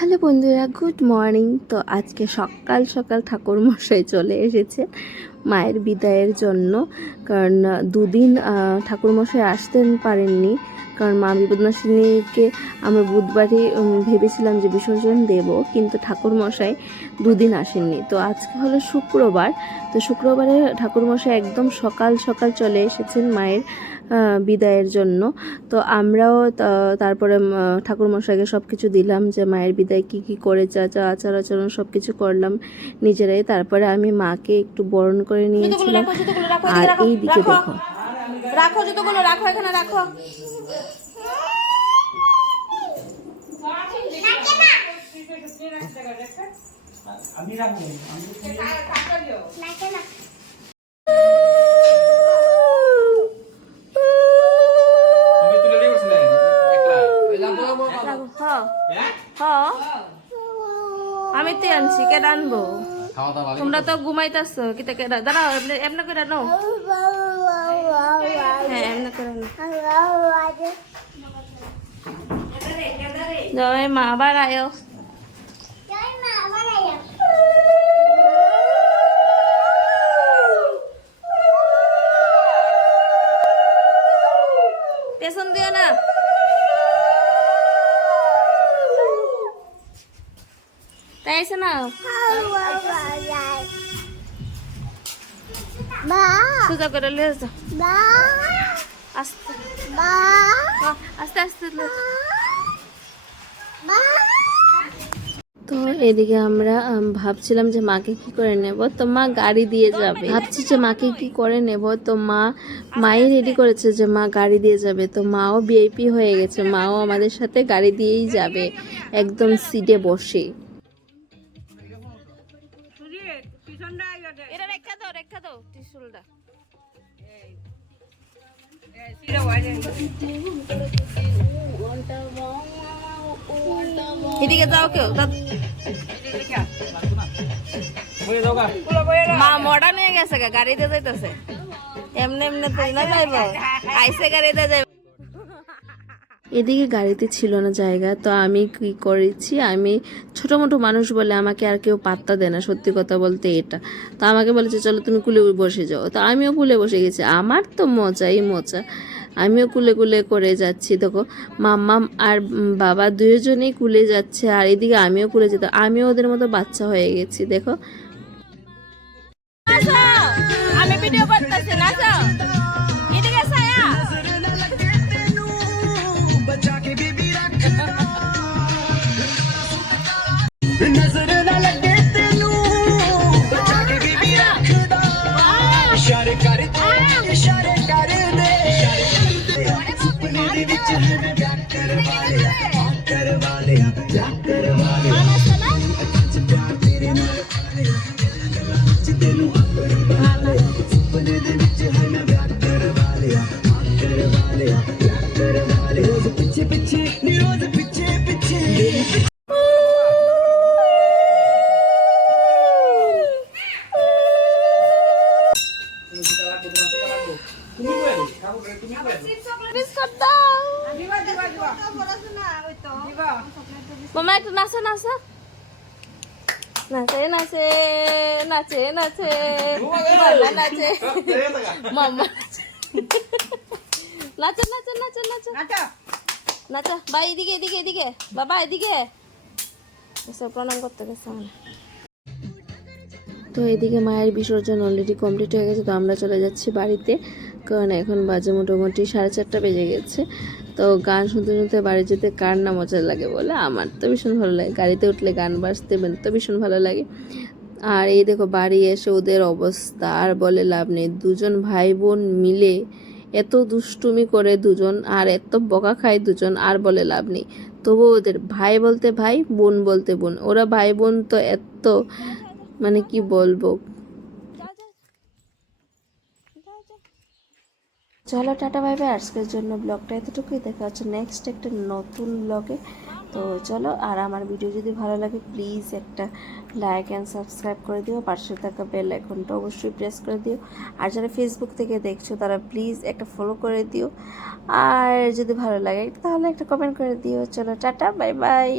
Hello বন্ধুরা good morning. তো আজকে সকাল সকাল ঠাকুর মশাই চলে এসেছে। মায়ের বিদায়ের জন্য। কারণ দুদিন ঠাকুর মশাই আসতেন পারেননি। কারণ মা বিপদনাশিনীকে আমরা বুধবারই ভেবেছিলাম যে বিসর্জন দেব, কিন্তু ঠাকুরমশাই দুদিন আসেননি। তো আজকে হলো শুক্রবার। তো শুক্রবারে ঠাকুরমশাই একদম সকাল সকাল চলে এসেছেন মায়ের বিদায়ের জন্য। তো আমরাও তারপরে ঠাকুরমশাইকে সব কিছু দিলাম যে মায়ের বিদায় কি কি করে যা যা আচার, আচরণ সব কিছু করলাম নিজেরাই। তারপরে আমি মাকে একটু বরণ করে নিয়েছিলাম রাখো জুতোগুলো রাখো আর এদিকে এই দিকে দেখো। রাখো জুতোগুলো রাখো এখানে রাখো। আমি রাখব হ হ্যাঁ? হ আমি তো আনছি কে আনব। তোমরা তো ঘুমাইতেছো কিতা কে দাঁড়াও এমনি এমনি করে নাও হ্যাঁ এমনি করে নাও জয় মা আবার আয়ো পেছন দিও না তাই না? তো এদিকে আমরা ভাবছিলাম যে মাকে কি করে নেব। তো মা গাড়ি দিয়ে যাবে। ভাবছি যে মাকে কি করে নেব। তো মা, মাই রেডি করেছে যে মা গাড়ি দিয়ে যাবে। তো মাও বিআইপি হয়ে গেছে। মাও আমাদের সাথে গাড়ি দিয়েই যাবে। একদম সিটে বসে। এটা রেখা দাও রেখা দাও ত্রিশুলটা। এদিকে যাও কেউ মা মডার্ন হয়ে গেছে গা গাড়িতে যাইতেছে। এমনি এমনি তো না যাইব। আইসে গাড়িতে যাইব। এদিকে গাড়িতে ছিল না জায়গা, তো আমি কি করেছি, আমি ছোট মোটো মানুষ বলে আমাকে আর কেউ পাত্তা দেয় না, সত্যি কথা বলতে এটা। তো আমাকে বলেছে, চলো তুমি কুলে বসে যাও। তো আমিও কুলে বসে গেছি। আমার তো মজাই মজা। আমিও কুলে কুলে করে যাচ্ছি। দেখো, মাম্মা আর বাবা দুজনেই কুলে যাচ্ছে আর এদিকে আমিও কুলে যেত, আমিও ওদের মতো বাচ্চা হয়ে গেছি। দেখো। আমি ভিডিও করতেছি, নাচো! ਨਜ਼ਰ ਨਾ ਲੱਗੇ ਤੈਨੂੰ। ਬਚਾ ਕੇ ਬੀਬੀ ਰੱਖਦਾ ਇਸ਼ਾਰੇ ਕਰਦੇ ਇਸ਼ਾਰੇ ਕਰਦੇ ਇਸ਼ਾਰੇ ਕਰਦੇ ਸੁਪਨੇ ਦੇ ਵਿੱਚ ਹੈ ਵਿਆਹ ਕਰਵਾ ਲਿਆ ਆ ਕਰਵਾ ਲਿਆ ਵਿਆਹ ਕਰਵਾ ਲਿਆ। ਅੱਜ ਪਿਆਰ ਤੇਰੇ ਨਾਲ ਪਾ ਲਿਆ ਤੈਨੂੰ ਆਪਣੀ ਬਣਾ ਲਿਆ। ਸੁਪਨੇ ਦੇ মামা, একটু নাচো নাচো। নাচে নাচে নাচে নাচে। মামা নাচে। মামা। নাচে নাচে নাচে নাচে। নাচো। ভাই এদিকে এদিকে এদিকে। বাবা, এদিকে। এসব প্রণাম করতে গেছে আমার। তো এদিকে মায়ের বিসর্জন অলরেডি কমপ্লিট হয়ে গেছে, তো আমরা চলে যাচ্ছি বাড়িতে। কারণ এখন বাজে মোটামুটি সাড়ে চারটা বেজে গেছে। তো গান শুনতে শুনতে বাড়ি যেতে কার না মজা লাগে বলে? আমার তো ভীষণ ভালো লাগে। গাড়িতে উঠলে গান বাজতে তো ভীষণ ভালো লাগে। আর এই দেখো বাড়ি এসে ওদের অবস্থা, আর বলে লাভ নেই। দুজন ভাই বোন মিলে এত দুষ্টুমি করে দুজন, আর এত বকা খায় দুজন, আর বলে লাভ নেই। তবু ওদের ভাই বলতে ভাই, বোন বলতে বোন। ওরা ভাই বোন তো এত মানে কি বলব? চলো টাটা, বাই বাই। আজকের জন্য ব্লগটা এতটুকুই। দেখা হচ্ছে নেক্সট একটা নতুন ব্লগে। তো চলো, আর আমার ভিডিও যদি ভালো লাগে প্লিজ একটা লাইক অ্যান্ড সাবস্ক্রাইব করে দিও। পাশে থাকা বেল আইকনটা অবশ্যই প্রেস করে দিও। আর যারা ফেসবুক থেকে দেখছ, তারা প্লিজ একটা ফলো করে দিও। আর যদি ভালো লাগে, তাহলে একটা কমেন্ট করে দিও। চলো, টাটা, বাই বাই।